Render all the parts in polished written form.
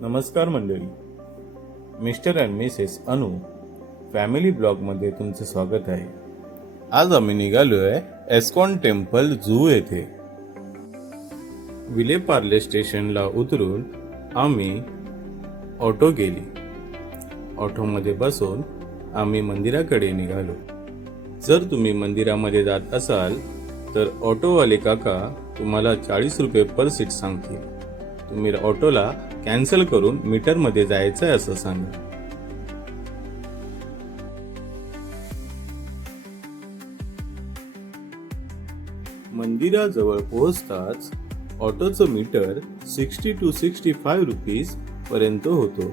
नमस्कार मंडळी, mister and Mrs अनु फॅमिली ब्लॉगमध्ये तुमचं स्वागत आहे. आज आम्ही निघालोय एस्कॉन टेम्पल झू येथे. विलेपार्ले स्टेशनला उतरून आम्ही ऑटो केली. ऑटोमध्ये बसून आम्ही मंदिराकडे निघालो. जर तुम्ही मंदिरामध्ये जात असाल तर ऑटोवाले काका तुम्हाला 40 रुपये पर सीट सांगतील. तुम्ही ऑटोला कॅन्सल करून मीटरमध्ये जायचं असं सांगा. मंदिराजवळ पोहोचताच ऑटोचं मीटर 60 to 65 रुपीज पर्यंत होतो.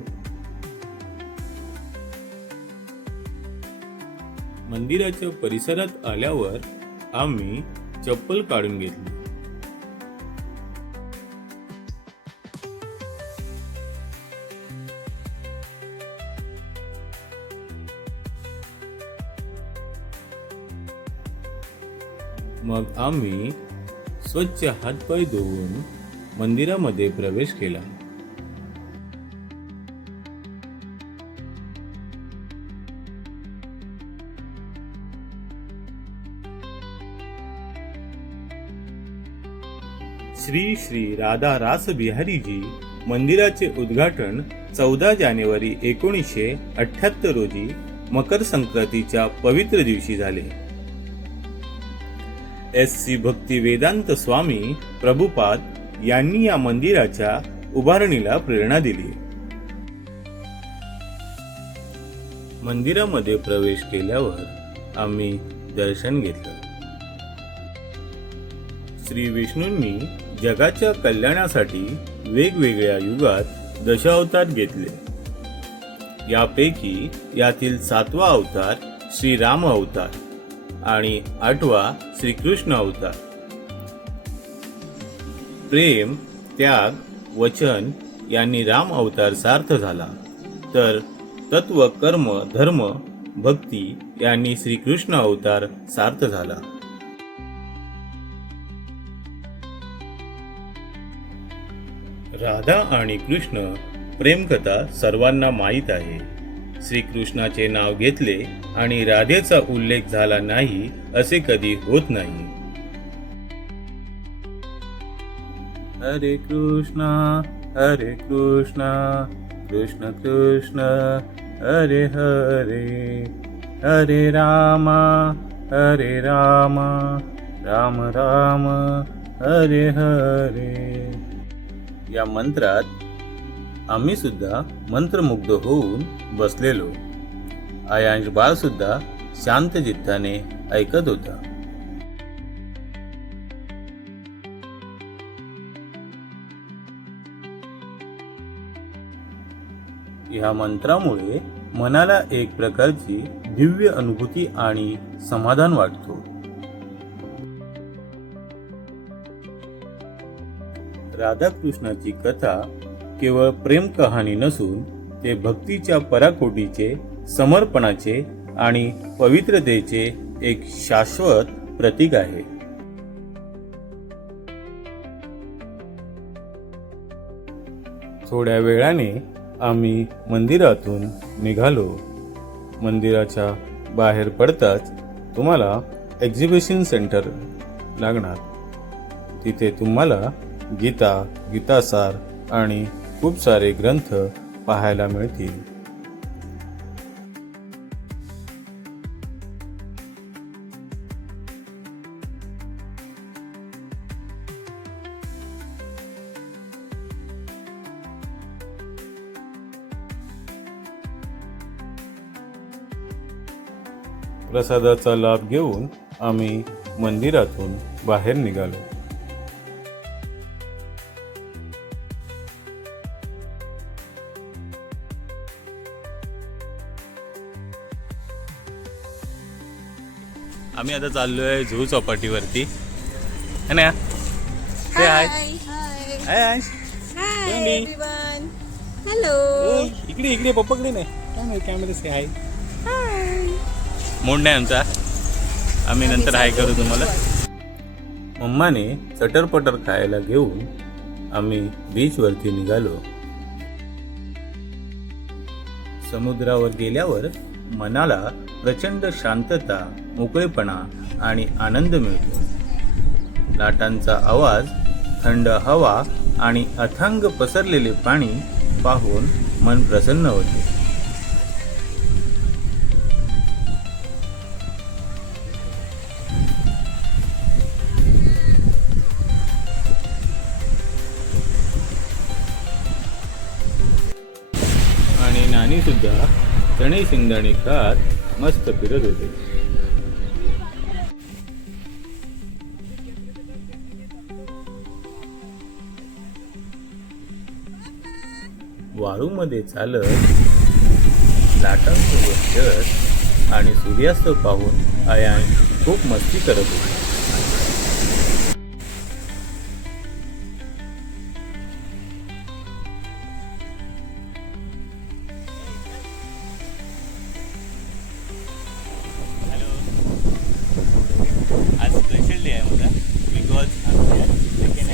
मंदिराच्या परिसरात आल्यावर आम्ही चप्पल काढून घेतली. मग आम्ही स्वच्छ हातपाय धुवून मंदिरामध्ये प्रवेश केला. श्री श्री राधा रास बिहारीजी मंदिराचे उद्घाटन 14 जानेवारी 1978 रोजी मकर संक्रांतीच्या पवित्र दिवशी झाले. SC भक्ती वेदांत स्वामी प्रभुपाद यांनी या मंदिराच्या उभारणीला प्रेरणा दिली. मंदिरामध्ये प्रवेश केल्यावर आम्ही दर्शन घेतलं. श्री विष्णूंनी जगाच्या कल्याणासाठी वेगवेगळ्या युगात दशावतार घेतले. यापैकी यातील 7वा अवतार श्री राम अवतार आणि 8वा श्रीकृष्ण अवतार. प्रेम, त्याग, वचन यांनी राम अवतार सार्थ झाला, तर तत्व, कर्म, धर्म, भक्ती यांनी श्रीकृष्ण अवतार सार्थ झाला. राधा आणि कृष्ण प्रेमकथा सर्वांना माहीत आहे. श्रीकृष्णाचे नाव घेतले आणि राधेचा उल्लेख झाला नाही असे कधी होत नाही. हरे कृष्णा कृष्ण कृष्ण हरे हरे, हरे राम राम राम हरे हरे. या मंत्रात आम्ही सुद्धा मंत्रमुग्ध होऊन बसलेलो. आयांश बाळ सुद्धा शांत चित्ताने ऐकत होता. या मंत्रामुळे मनाला एक प्रकारची दिव्य अनुभूती आणि समाधान वाटतो. राधाकृष्णाची कथा केवळ प्रेम कहाणी नसून ते भक्तीच्या पराकोटीचे, समर्पणाचे आणि पवित्रतेचे एक शाश्वत प्रतीक आहे. थोड्या वेळाने आम्ही मंदिरातून निघालो. मंदिराच्या बाहेर पडताच तुम्हाला एक्झिबिशन सेंटर लागणार. तिथे तुम्हाला गीतासार आणि खूप सारे ग्रंथ पाहायला मिळतील. प्रसादाचा लाभ घेऊन आम्ही मंदिरातून बाहेर निघालो. आम्ही आता चाललोय झू चौपाटीवरती. है ना? Say hi. Hi everyone. Hello. इकडे पप्पाकडे नाही, कॅमेरा से हाय. मूड नाही आमचा, आम्ही नंतर हाय करू तुम्हाला. मम्माने चटरपटर खायला घेऊन आम्ही बीचवरती निघालो. समुद्रावर गेल्यावर मनाला प्रचंड शांतता, मोकळेपणा आणि आनंद मिळतो. लाटांचा आवाज, थंड हवा आणि अथांग पसरलेले पाणी पाहून मन प्रसन्न होते. आणि नानी सुद्धा तणे शेंगदाणे खात मस्त फिरत होते. वाळूमध्ये चालत, लाटांसोबत खेळत आणि सूर्यास्त पाहून अयान खूप मस्ती करत होती. आज स्पेशल डे आहे माझा बिकॉज सेकंड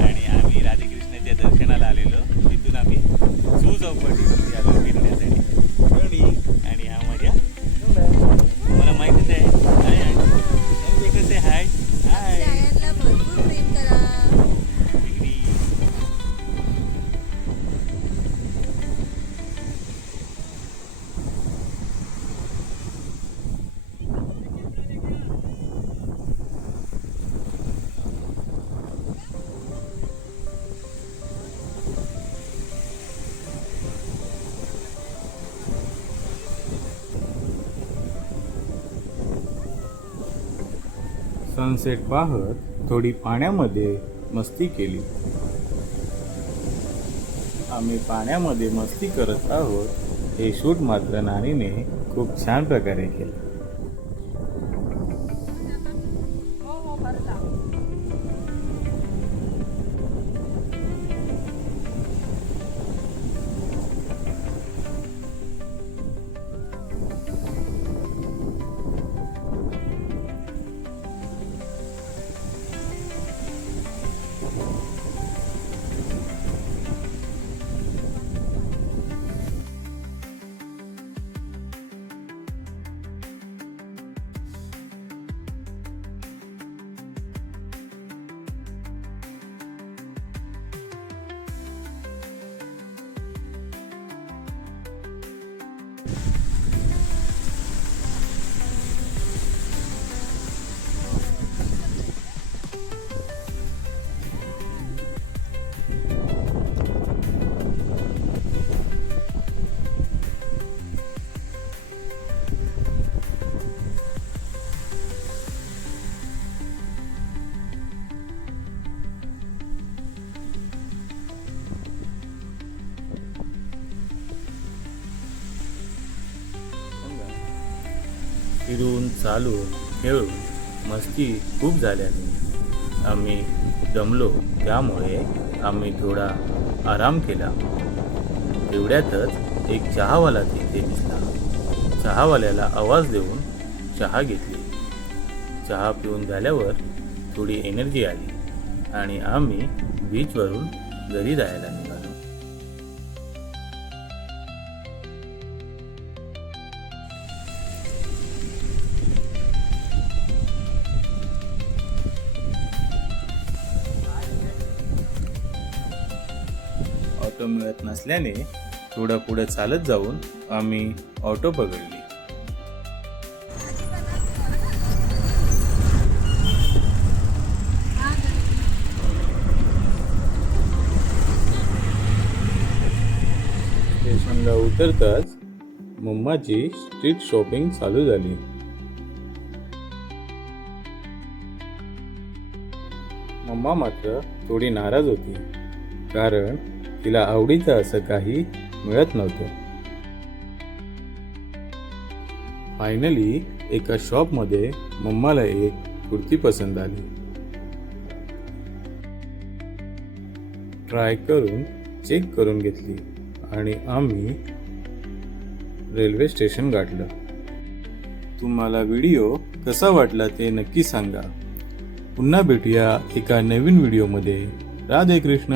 आणि आम्ही राधाकृष्णाच्या दर्शनाला आलेलो. तिथून आम्ही झू चौपाटीवरती आलो फिरण्यासाठी. आणि हा माझ्या मला माहितीच आहे. हाय कसे हाय हाय आयांना भरपूर प्रेम करा. सनसेट पाहत थोडी पाण्यामध्ये मस्ती केली. आम्ही पाण्यामध्ये मस्ती करत आहोत. हे शूट मात्र नानीने खूप छान प्रकारे केलं. फिरून, चालून, खेळून मस्ती खूप झाल्याने आम्ही दमलो. त्यामुळे आम्ही थोडा आराम केला. तेवढ्यातच एक चहावाला तिथे दिसला. चहावाल्याला आवाज देऊन चहा घेतली. चहा पिऊन झाल्यावर थोडी एनर्जी आली आणि आम्ही बीचवरून घरी जायला निघालो. ऑटो मिळत नसल्याने थोडं पुढे चालत जाऊन आम्ही ऑटो पकडली. स्टेशनला उतरताच मम्माची स्ट्रीट शॉपिंग चालू झाली. मम्मा मात्र थोडी नाराज होती, कारण तिला आवडीचं असं काही मिळत नव्हतं. फायनली एका शॉपमध्ये मम्माला एक कुर्ती पसंत आली. ट्राय करून चेक करून घेतली आणि आम्ही रेल्वे स्टेशन गाठलं. तुम्हाला व्हिडिओ कसा वाटला ते नक्की सांगा. पुन्हा भेटूया एका नवीन व्हिडिओमध्ये. राधे कृष्ण.